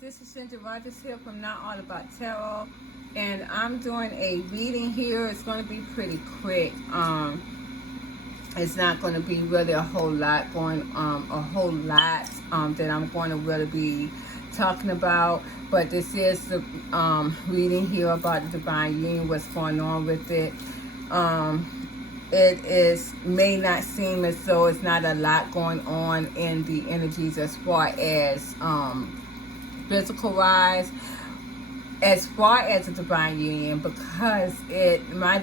This is Shinja Rogers here from Not All About Tarot, and I'm doing a reading here. It's going to be pretty quick. It's not going to be really a whole lot that I'm going to really be talking about, but this is the reading here about the divine union, what's going on with it. May not seem as though it's not a lot going on in the energies as far as physical wise, as far as the divine union, because my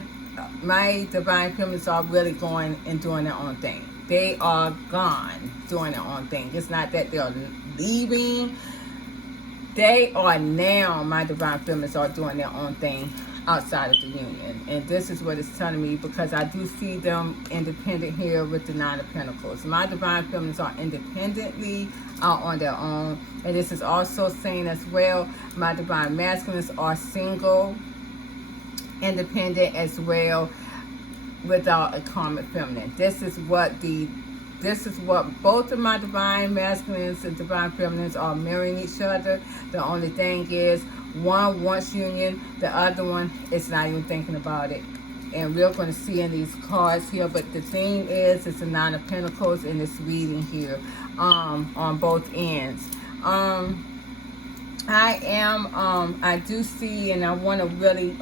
divine feminines are really going and doing their own thing. They are gone doing their own thing. It's not that they're leaving. They are now, my divine feminines are doing their own thing outside of the union. And this is what it's telling me, because I do see them independent here with the Nine of Pentacles. My divine feminines are independently out on their own. And this is also saying as well, my divine masculines are single, independent as well, without a karmic feminine. This is what both of my divine masculines and divine feminines are mirroring each other. The only thing is, one wants union, the other one is not even thinking about it. And we're going to see in these cards here, but the theme is, it's the Nine of Pentacles in this reading here, on both ends. I do see, and I want to really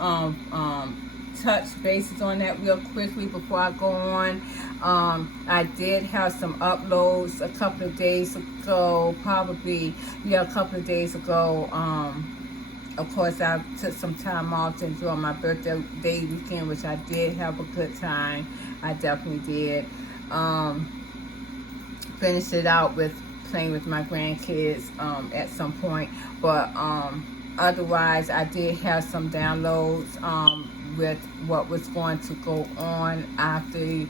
touch bases on that real quickly before I go on. I did have some uploads a couple of days ago, a couple of days ago. Of course, I took some time off to enjoy my birthday weekend, which I did have a good time. I definitely did. Finished it out with playing with my grandkids at some point. But otherwise, I did have some downloads with what was going to go on after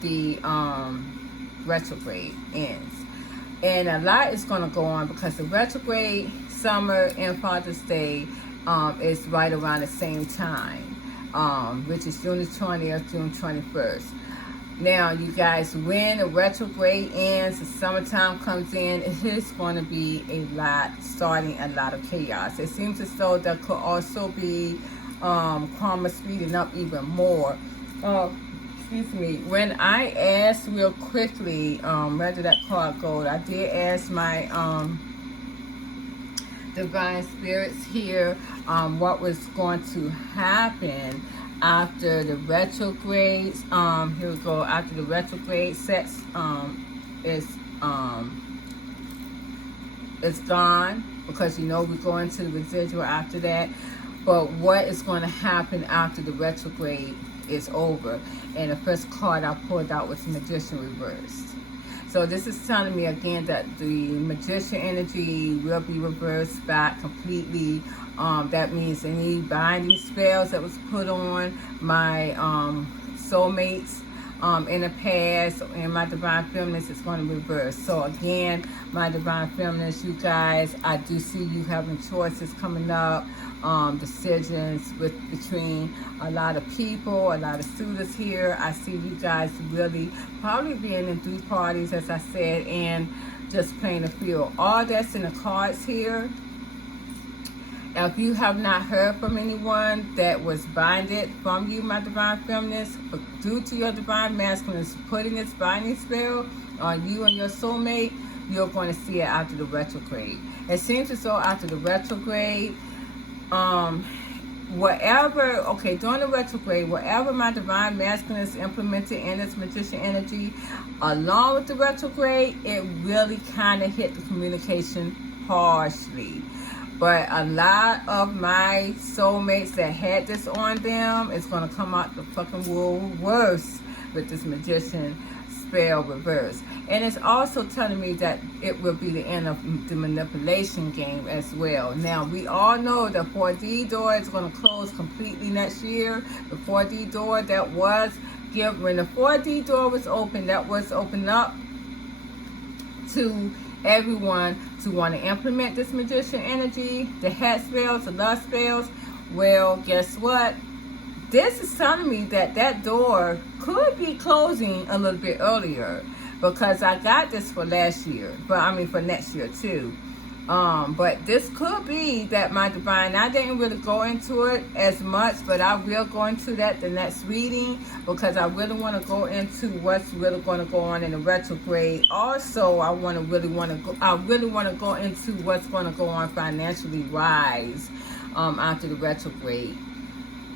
the retrograde ends. And a lot is going to go on, because the retrograde, summer, and Father's Day is right around the same time, which is June the 20th, June 21st. Now, you guys, when the retrograde ends, the summertime comes in, it is going to be starting a lot of chaos. It seems as though there could also be karma speeding up even more. Excuse me. When I asked real quickly, where did that card go? I did ask my divine spirits here what was going to happen after the retrograde. Here we go. After the retrograde sets is gone, because we're going to the residual after that. But what is going to happen after the retrograde is over? And the first card I pulled out was Magician reversed. So this is telling me again that the Magician energy will be reversed back completely. That means any binding spells that was put on my soulmates in the past, and my divine feminines, is going to reverse. So again, my divine feminines, you guys, I do see you having choices coming up, decisions between a lot of people, a lot of suitors here. I see you guys really probably being in 3 parties, as I said, and just playing the field. All that's in the cards here. Now, if you have not heard from anyone that was binded from you, my divine feminines, due to your divine masculines putting this binding spell on you and your soulmate, you're going to see it after the retrograde. It seems as though after the retrograde, during the retrograde, whatever my divine masculines implemented in this Magician energy, along with the retrograde, it really kind of hit the communication harshly. But a lot of my soulmates that had this on them is going to come out the fucking worse with this Magician spell reverse. And it's also telling me that it will be the end of the manipulation game as well. Now, we all know the 4D door is going to close completely next year. The 4D door that was when the 4D door was open, that was open up to everyone to want to implement this Magician energy, the hat spells, the lust spells. Well, guess what? This is telling me that door could be closing a little bit earlier, because I got this for last year, but I mean for next year too. But this could be that my divine, I didn't really go into it as much, but I will go into that the next reading, because I really want to go into what's really going to go on in the retrograde. Also, I really want to go into what's going to go on financially wise after the retrograde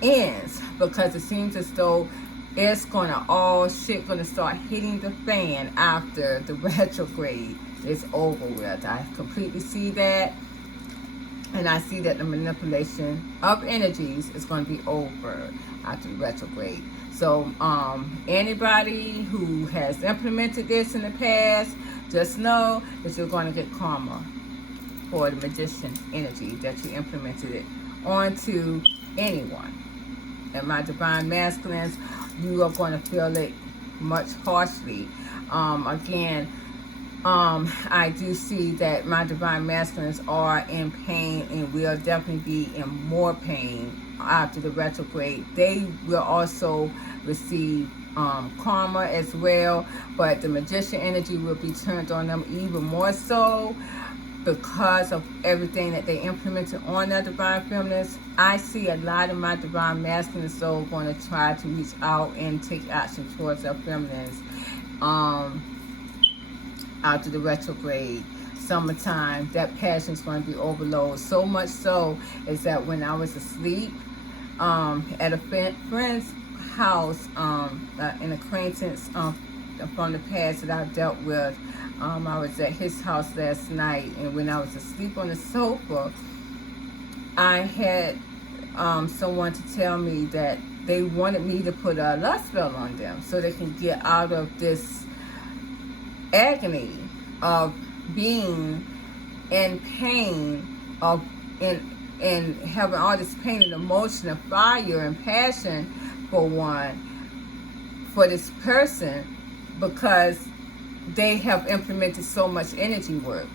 ends, because it seems as though it's going to going to start hitting the fan after the retrograde is over with. I completely see that, and I see that the manipulation of energies is going to be over after the retrograde. So anybody who has implemented this in the past, just know that you're going to get karma for the magician energy that you implemented it onto anyone. And my divine masculines, you are going to feel it much harshly. Again, I do see that my divine masculines are in pain and will definitely be in more pain after the retrograde. They will also receive karma as well, but the magician energy will be turned on them even more so because of everything that they implemented on their divine feminines. I see a lot of my divine masculine soul going to try to reach out and take action towards their feminines after the retrograde. Summertime, that passion is going to be overloaded. So much so is that when I was asleep at a friend's house, an acquaintance from the past that I've dealt with, I was at his house last night, and when I was asleep on the sofa, I had someone to tell me that they wanted me to put a lust spell on them so they can get out of this agony of being in pain, of in having all this pain and emotion and fire and passion for this person, because they have implemented so much energy work.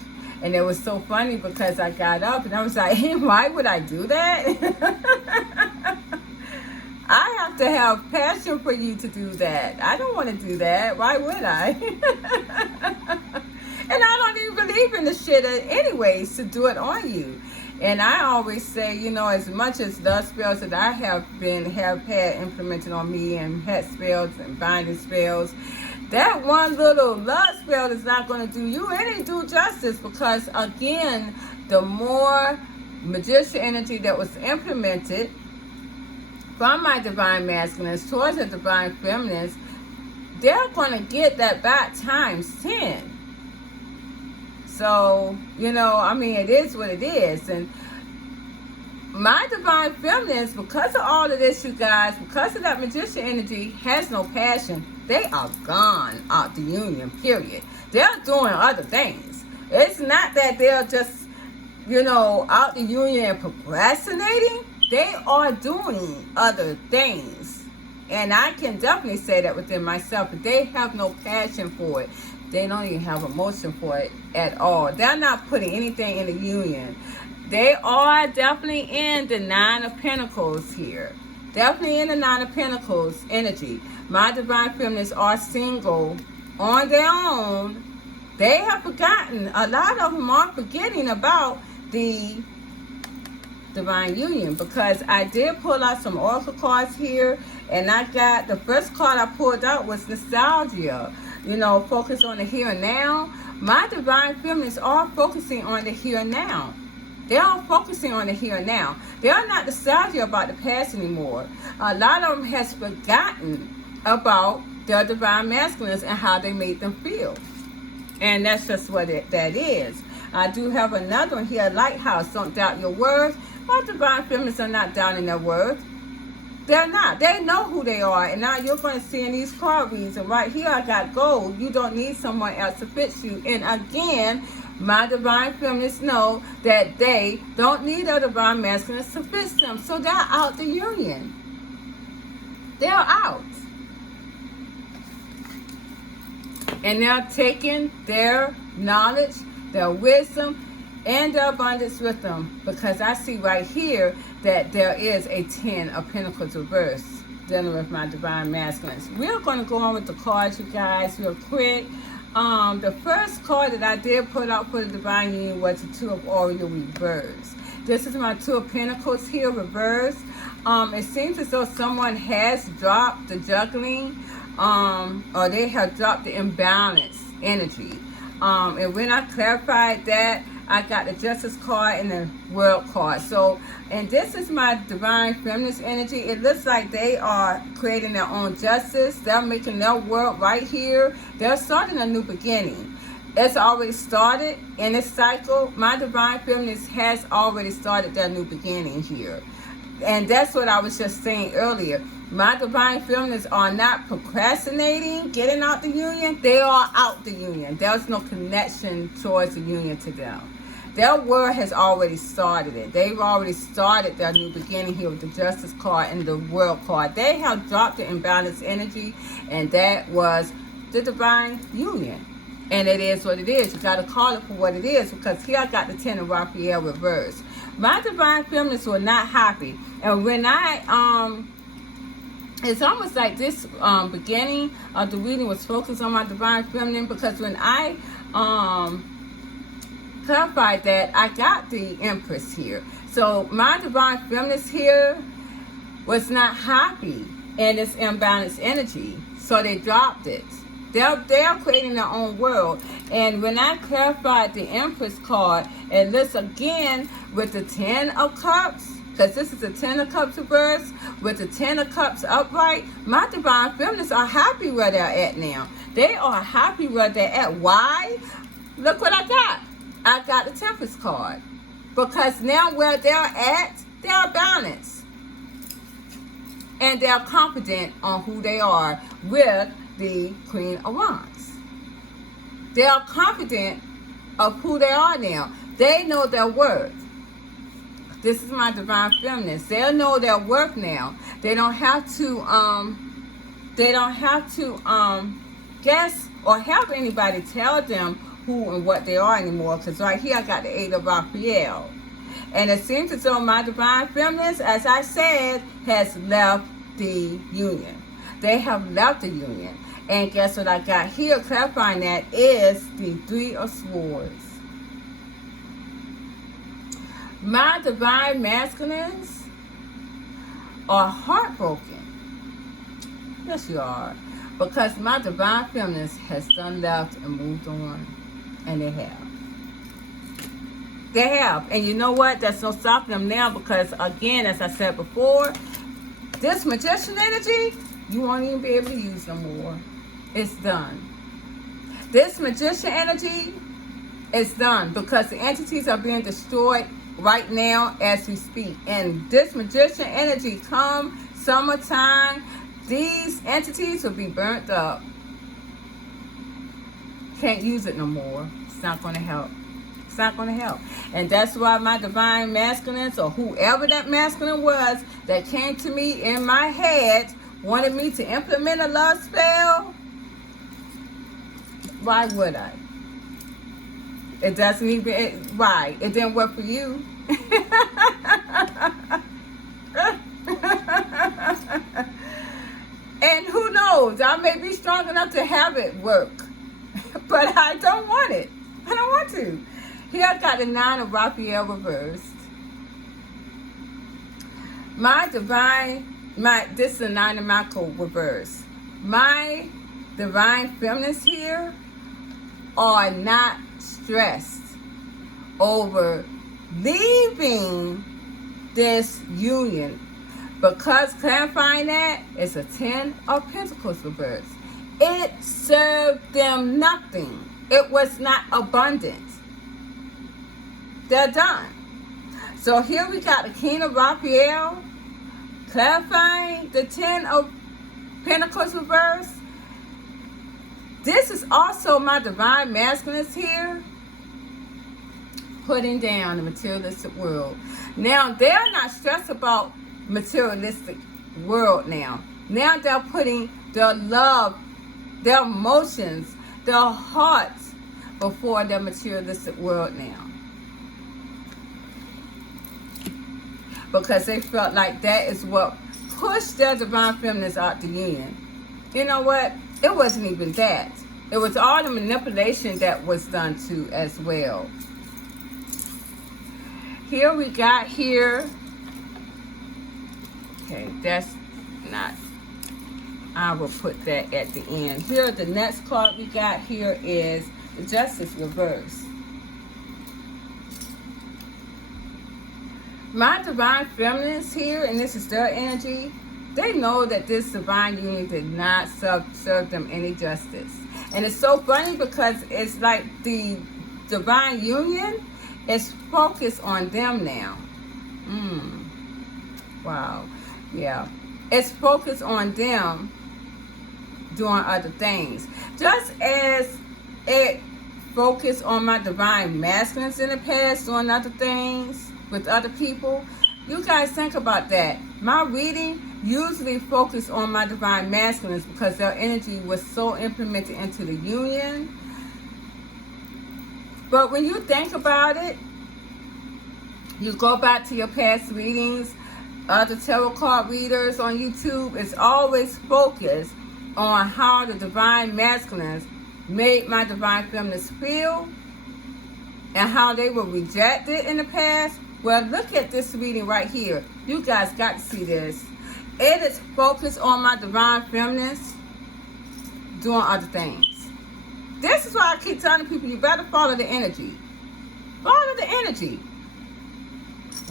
And it was so funny because I got up and I was like, hey, why would I do that? I have to have passion for you to do that. I don't want to do that. Why would I? And I don't even believe in the shit anyways to do it on you. And I always say, you know, as much as the spells that I have had implemented on me, and head spells and binding spells, that one little love spell is not going to do you any due justice, because again, the more magician energy that was implemented from my divine masculines towards the divine feminines, they're going to get that back times 10. So, you know, I mean, it is what it is. And my divine feminines, because of all of this, you guys, because of that magician energy, has no passion. They are gone out the union, period. They're doing other things. It's not that they're just, you know, out the union and procrastinating. They are doing other things. And I can definitely say that within myself, but they have no passion for it. They don't even have emotion for it at all. They're not putting anything in the union. They are definitely in the Nine of Pentacles here. Definitely in the Nine of Pentacles energy. My divine feminines are single on their own. They have forgotten. A lot of them are forgetting about the divine union, because I did pull out some oracle cards here, and I got the first card I pulled out was nostalgia. You know, focus on the here and now. My divine feminines are focusing on the here and now. They are focusing on the here and now. They are not nostalgic about the past anymore. A lot of them has forgotten about their divine masculines and how they made them feel. And that's just what that is. I do have another one here, Lighthouse, don't doubt your worth. My divine feminines are not doubting their worth. They're not. They know who they are. And now you're going to see in these card reads. And right here I got gold. You don't need someone else to fix you. And again, my divine feminists know that they don't need other divine masculines to fix them. So they're out the union. They're out. And they're taking their knowledge, their wisdom, and their abundance with them. Because I see right here that there is a 10 of Pentacles reverse dealing with my divine masculines. We're going to go on with the cards, you guys, real quick. The first card that I did put out for the Divine Union was the Two of Oriole reverse. This is my Two of Pentacles here reverse. It seems as though someone has dropped the juggling, or they have dropped the imbalance energy. And when I clarified that, I got the Justice card and the World card. So, and this is my Divine Feminist energy. It looks like they are creating their own justice. They're making their world right here. They're starting a new beginning. It's already started in this cycle. My Divine Feminist has already started their new beginning here. And that's what I was just saying earlier. My Divine Feminists are not procrastinating, getting out the union. They are out the union. There's no connection towards the union to them. Their word has already started it. They've already started their new beginning here with the Justice card and the World card. They have dropped the imbalanced energy, and that was the Divine Union. And it is what it is. You got to call it for what it is, because here I got the Ten of Raphael reversed. My Divine Feminists were not happy. And when it's almost like this beginning of the reading was focused on my Divine Feminine, because when I clarified that, I got the Empress here. So my Divine Feminist here was not happy in this imbalanced energy. So they dropped it. They're creating their own world. And when I clarified the Empress card, and this again with the Ten of Cups, because this is the Ten of Cups reverse, with the Ten of Cups upright, my Divine Feminists are happy where they're at now. They are happy where they're at. Why? Look what I got. I got the Tempest card. Because now where they're at, they're balanced. And they're confident on who they are with the Queen of Wands. They are confident of who they are now. They know their worth. This is my Divine Feminist. They'll know their worth now. They don't have to guess or have anybody tell them who and what they are anymore. Because right here I got the Eight of Raphael. And it seems as though my Divine Feminist, as I said, has left the union. They have left the union. And guess what I got here clarifying that is the Three of Swords. My Divine Masculines are heartbroken. Yes, you are. Because my Divine Feminist has done left and moved on. And they have. They have. And you know what? That's no stopping them now, because, again, as I said before, this Magician energy, you won't even be able to use no more. It's done. This Magician energy is done, because the entities are being destroyed right now as we speak. And this Magician energy, come summertime, these entities will be burnt up. Can't use it no more. It's not going to help. It's not going to help. And that's why my Divine Masculines, or whoever that masculine was that came to me in my head, wanted me to implement a love spell. Why would I? It doesn't even, why? It didn't work for you. And who knows? I may be strong enough to have it work. But I don't want it. I don't want to. Here I got the Nine of Raphael reversed. This is the Nine of Michael reversed. My Divine Feminists here are not stressed over leaving this union, because clarifying that, it's a Ten of Pentacles reversed. It served them nothing. It was not abundant. They're done. So here we got the King of Raphael clarifying the Ten of Pentacles reversed. This is also my Divine Masculines here, putting down the materialistic world. Now, they're not stressed about materialistic world now. Now they're putting their love, their emotions, their hearts before their materialistic world now. Because they felt like that is what pushed their Divine Feminists out the union. You know what? It wasn't even that. It was all the manipulation that was done too as well. Here we got here. Okay, that's not. I will put that at the end. Here, the next card we got here is the Justice reverse. My divine feminines here, and this is their energy, they know that this divine union did not serve them any justice. And it's so funny because it's like the divine union is focused on them now. Wow. Yeah. It's focused on them doing other things. Just as it focused on my divine masculines in the past doing other things with other people, you guys think about that. My reading usually focused on my divine masculines because their energy was so implemented into the union. But when you think about it, you go back to your past readings, other tarot card readers on YouTube, it's always focused on how the divine masculines made my divine feminines feel and how they were rejected in the past. Well, look at this reading right here. You guys got to see this. It is focused on my divine feminines doing other things. This is why I keep telling people, you better follow the energy. Follow the energy.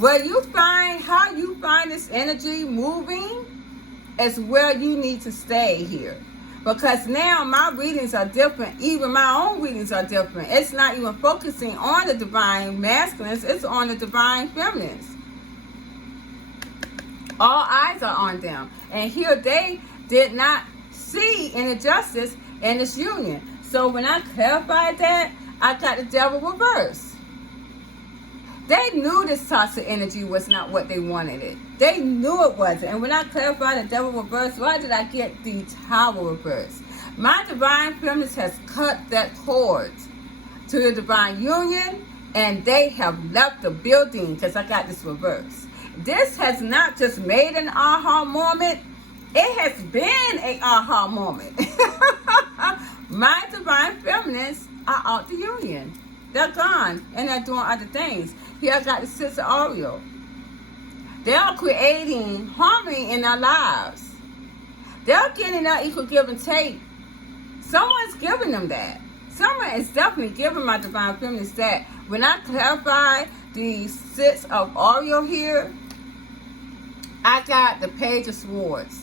Where you find, how you find this energy moving is where you need to stay here. Because now my readings are different. Even my own readings are different. It's not even focusing on the divine masculines. It's on the divine feminines. All eyes are on them. And here they did not see any justice in this union. So when I clarified that, I got the devil reversed. They knew this toxic energy was not what they wanted it. They knew it wasn't. And when I clarified the devil reverse, why did I get the tower reverse? My divine feminines has cut that cord to the divine union, and they have left the building because I got this reverse. This has not just made an aha moment. It has been an aha moment. My divine feminines are out the union. They're gone, and they're doing other things. Here I got the Sister Oriole. They are creating harmony in their lives. They're getting that equal give and take. Someone's giving them that. Someone is definitely giving my divine feminines that. When I clarify the Six of Oriole here, I got the Page of Swords.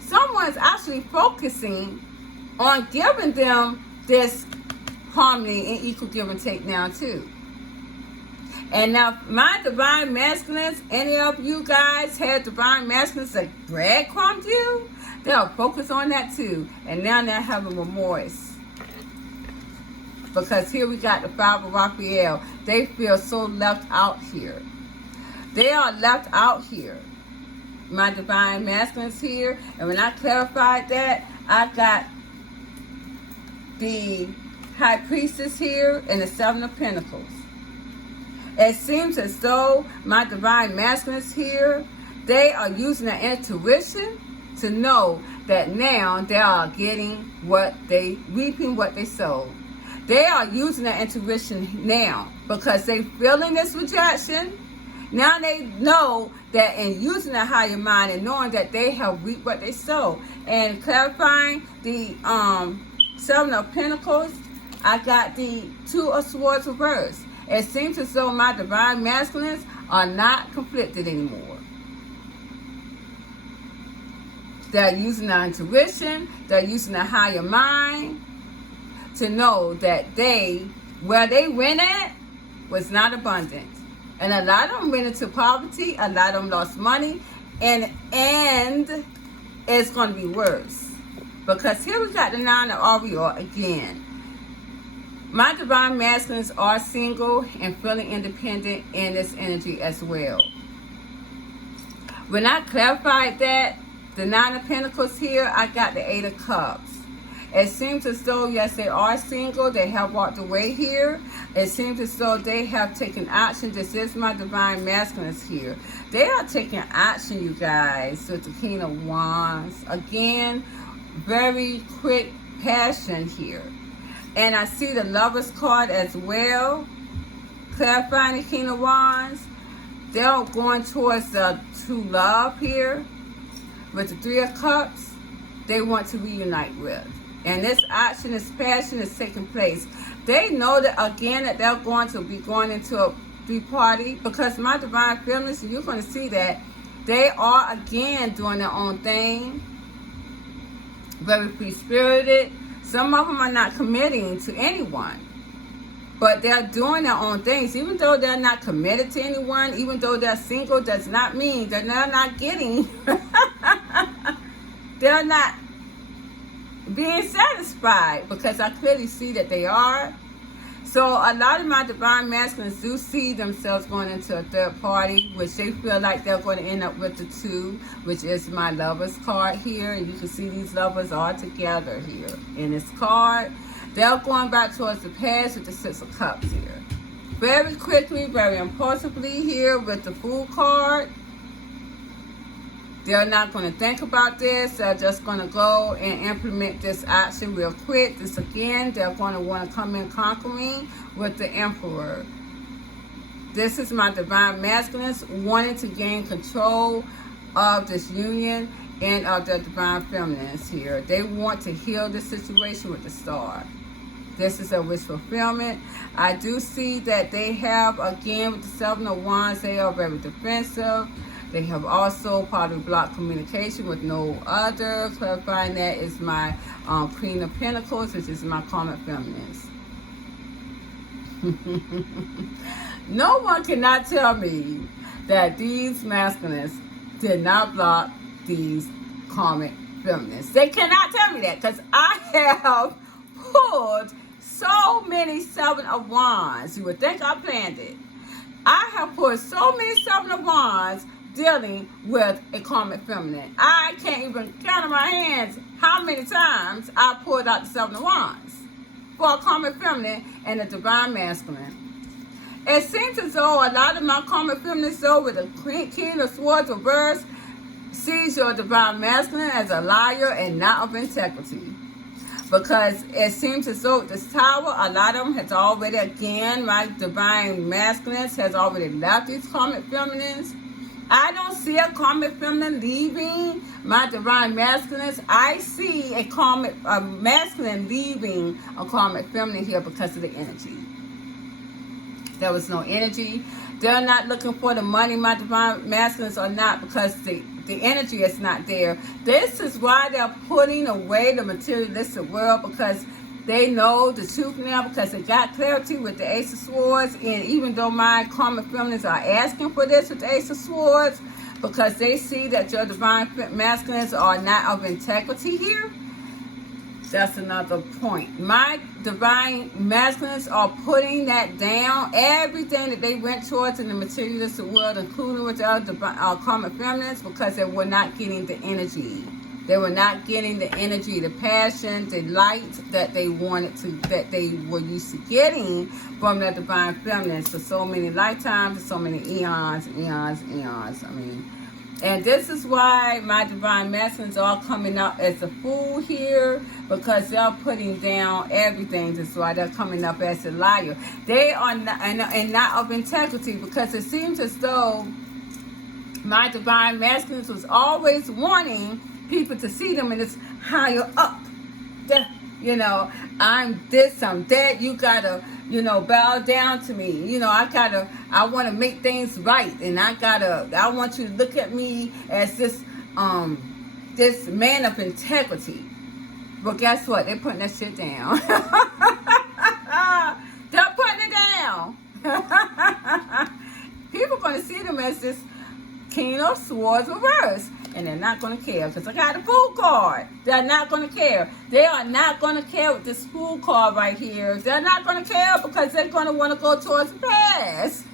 Someone's actually focusing on giving them this harmony and equal give and take now too. And now my divine masculines, any of you guys had divine masculines that breadcrumbed you, they'll focus on that too. And now they're having remorse. Because here we got the Five of Raphael. They feel so left out here. They are left out here. My divine masculines here. And when I clarified that, I got the High Priestess here and the Seven of Pentacles. It seems as though my divine masculines here, they are using their intuition to know that now they are getting what they, reaping what they sowed. They are using their intuition now because they feeling this rejection. Now they know that in using their higher mind and knowing that they have reaped what they sowed. And clarifying the Seven of Pentacles, I got the Two of Swords reversed. It seems as though my divine masculines are not conflicted anymore. They're using their intuition. They're using their higher mind to know that they, where they went at, was not abundant. And a lot of them went into poverty. A lot of them lost money. And it's going to be worse. Because here we got the Nine of Oriole again. My divine masculines are single and feeling independent in this energy as well. When I clarified that, the Nine of Pentacles here, I got the Eight of Cups. It seems as though, yes, they are single. They have walked away here. It seems as though they have taken action. This is my divine masculines here. They are taking action, you guys, with the King of Wands. Again, very quick passion here. And I see the Lovers card as well, clarifying the King of Wands. They're going towards the true love here. With the Three of Cups, they want to reunite with. And this action, this passion is taking place. They know that, again, that they're going to be going into a three-party. Because my divine feminines, you're going to see that they are, again, doing their own thing. Very free-spirited. Some of them are not committing to anyone. But they're doing their own things. Even though they're not committed to anyone, even though they're single, does not mean that they're not getting... they're not being satisfied, because I clearly see that they are. So a lot of my divine masculines do see themselves going into a third party, which they feel like they're going to end up with the Two, which is my Lovers card here. And you can see these lovers are together here in this card. They're going back towards the past with the Six of Cups here. Very quickly, very impulsively here with the Fool card. They're not going to think about this. They're just going to go and implement this action real quick. This again, they're going to want to come in conquering with the Emperor. This is my divine masculines wanting to gain control of this union and of their divine feminines here. They want to heal the situation with the Star. This is a wish fulfillment. I do see that they have, again, with the Seven of Wands, they are very defensive. They have also probably blocked communication with no other. Clarifying that is my Queen of Pentacles, which is my karmic feminines. No one cannot tell me that these masculines did not block these karmic feminines. They cannot tell me that, because I have pulled so many Seven of Wands. You would think I planned it. I have pulled so many Seven of Wands dealing with a karmic feminine. I can't even count on my hands how many times I pulled out the Seven of Wands for a karmic feminine and a divine masculine. It seems as though a lot of my karmic feminines, though, with the King of Swords reverse, sees your divine masculine as a liar and not of integrity. Because it seems as though this Tower, a lot of them has already, again, my divine masculines has already left these karmic feminines. I don't see a karmic feminine leaving my divine masculines. I see a masculine leaving a karmic feminine here because of the energy. There was no energy. They're not looking for the money. My divine masculines are not, because the energy is not there. This is why they're putting away the materialistic world, because they know the truth now, because they got clarity with the Ace of Swords. And even though my karmic feminines are asking for this with the Ace of Swords, because they see that your divine masculines are not of integrity here, that's another point. My divine masculines are putting that down. Everything that they went towards in the materialistic world, including with the other karmic feminines, because they were not getting the energy. They were not getting the energy, the passion, the light that they wanted to, that they were used to getting from their divine feminines for so many lifetimes, for so many eons. I mean, and this is why my divine masculines are coming up as a Fool here, because they're putting down everything. That's why they're coming up as a liar. They are not, and not of integrity, because it seems as though my divine masculines was always wanting people to see them in this higher up. You know, I'm this, I'm that. You gotta, bow down to me. I want to make things right, and I want you to look at me as this man of integrity. But guess what? They're putting that shit down. They're putting it down. People are going to see them as this King of Swords reverse. And they're not going to care, because I got a Fool card. They're not going to care. They are not going to care with this Fool card right here. They're not going to care, because they're going to want to go towards the past.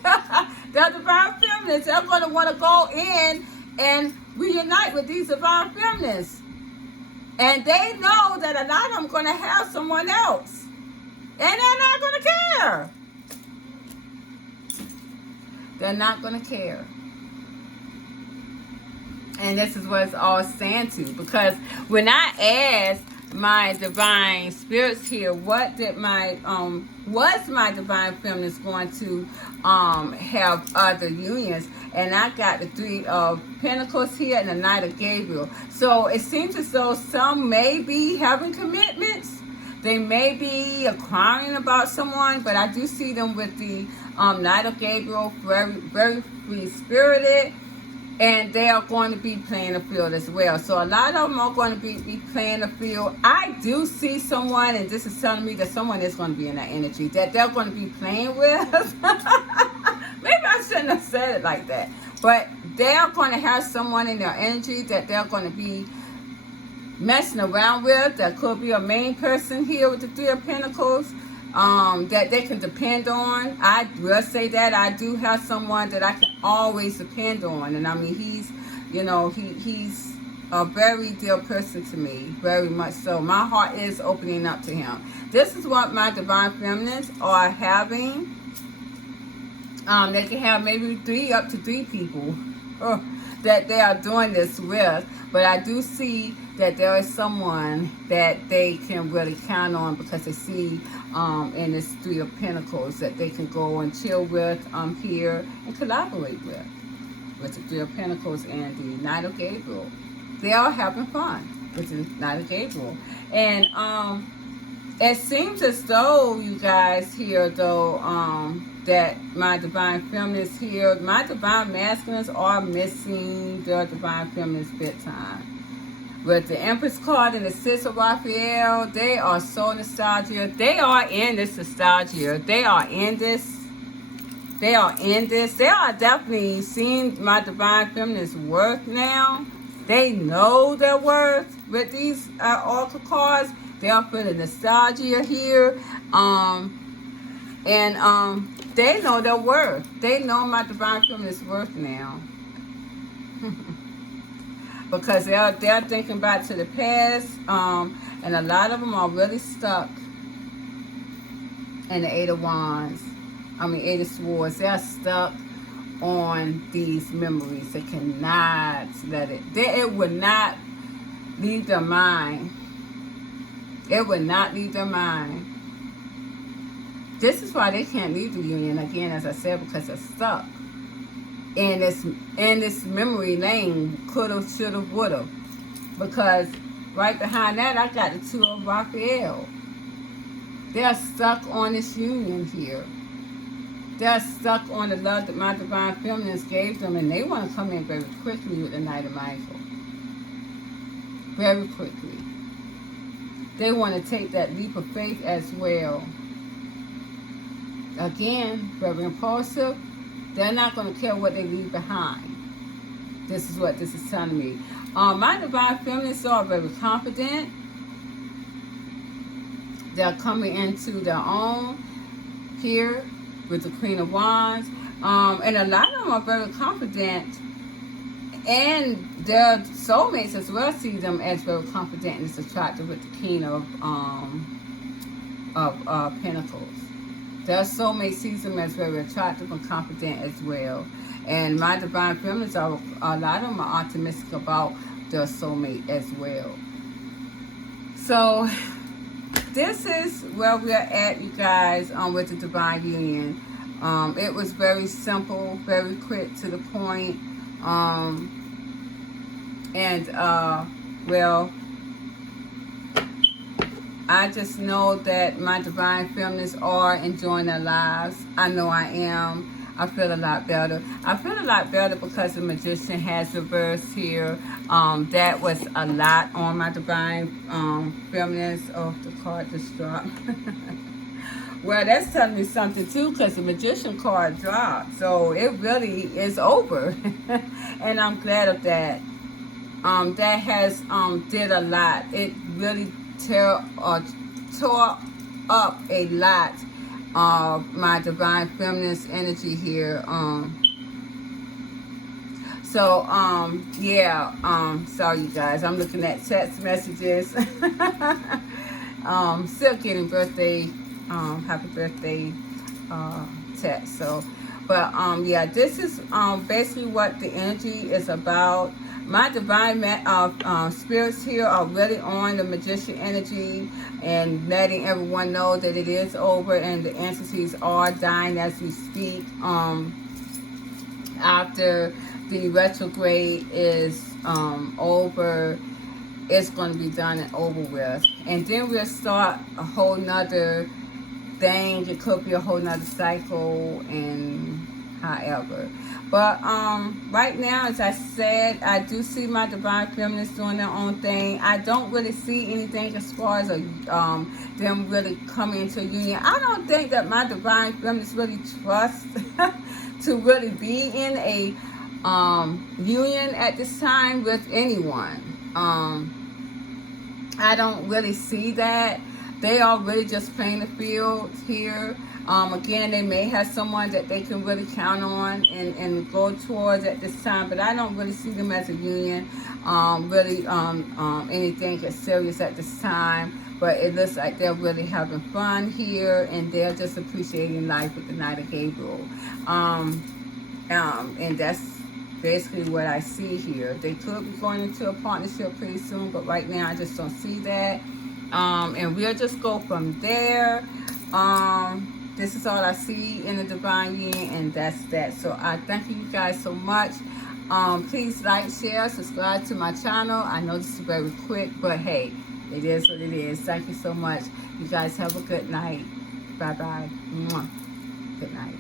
They're divine feminines. They're going to want to go in and reunite with these divine feminines. And they know that a lot of them are going to have someone else. And they're not going to care. They're not going to care. And this is what it's all saying to. Because when I asked my divine spirits here, what did my was my divine feminines going to have other unions? And I got the Three of Pentacles here and the Knight of Gabriel. So it seems as though some may be having commitments. They may be inquiring about someone, but I do see them with the Knight of Gabriel, very, very free-spirited. And they are going to be playing the field as well. So a lot of them are going to be playing the field. I do see someone, and this is telling me that someone is going to be in that energy that they're going to be playing with. Maybe I shouldn't have said it like that. But they're going to have someone in their energy that they're going to be messing around with. That could be a main person here with the Three of Pentacles. That they can depend on. I will say that I do have someone that I can always depend on, and I mean he's a very dear person to me, very much so. My heart is opening up to him. This is what my divine feminines are having. They can have maybe up to three people that they are doing this with, but I do see that there is someone that they can really count on, because they see in this Three of Pentacles that they can go and chill with here and collaborate with the Three of Pentacles and the Knight of Gabriel. They are having fun with the Knight of Gabriel. And it seems as though, you guys here, though, that my divine feminines here, my divine masculines are missing their divine feminines big time. With the Empress card and the Six of Raphael, they are so nostalgic. They are in this nostalgia. They are in this. They are in this. They are definitely seeing my divine feminines' worth now. They know their worth with these oracle cards. They are feeling nostalgia here. They know their worth. They know my divine feminines' worth now. Because they're thinking back to the past, and a lot of them are really stuck in the Eight of Wands. Eight of Swords. They're stuck on these memories. They cannot let it. It would not leave their mind. It would not leave their mind. This is why they can't leave the union again, as I said, because they're stuck in this memory lane, coulda, shoulda, woulda. Because right behind that, I got the Two of Raphael. They're stuck on this union here. They're stuck on the love that my divine feminines gave them, and they want to come in very quickly with the Knight of Michael. Very quickly. They want to take that leap of faith as well. Again, very impulsive. They're not going to care what they leave behind. This is what this is telling me. My divine feminines are very confident. They're coming into their own here with the Queen of Wands. And a lot of them are very confident. And their soulmates as well see them as very confident and is attractive with the King of Pentacles. Their soulmate sees them as very attractive and confident as well. And my divine feminines are, a lot of them are optimistic about their soulmate as well. So this is where we're at, you guys, with the divine union. It was very simple, very quick to the point. Well, I just know that my divine feminines are enjoying their lives. I know I am. I feel a lot better. I feel a lot better because the Magician has reversed here. That was a lot on my divine feminines. Oh, the card just dropped. Well, that's telling me something too, because the Magician card dropped. So it really is over. And I'm glad of that. That has did a lot. It really tore up a lot of my divine feminist energy here. Sorry you guys, I'm looking at text messages. Still getting birthday happy birthday text. So but yeah, this is basically what the energy is about. my divine spirits here are really on the magician energy and letting everyone know that it is over and the entities are dying as we speak. After the retrograde is over, it's going to be done and over with. And then we'll start a whole nother thing. It could be a whole nother cycle and however. But right now, as I said, I do see my divine feminists doing their own thing. I don't really see anything as far as them really coming into a union. I don't think that my divine feminists really trust to really be in a union at this time with anyone. I don't really see that. They are really just playing the field here. Again, they may have someone that they can really count on and go towards at this time, but I don't really see them as a union, anything as serious at this time. But it looks like they're really having fun here, and they're just appreciating life with the Knight of Gabriel. And that's basically what I see here. They could be going into a partnership pretty soon, but right now I just don't see that. And we'll just go from there. This is all I see in the divine union, and that's that. So I thank you guys so much. Please like, share, subscribe to my channel. I know this is very quick, but hey, it is what it is. Thank you so much. You guys have a good night. Bye-bye. Good night.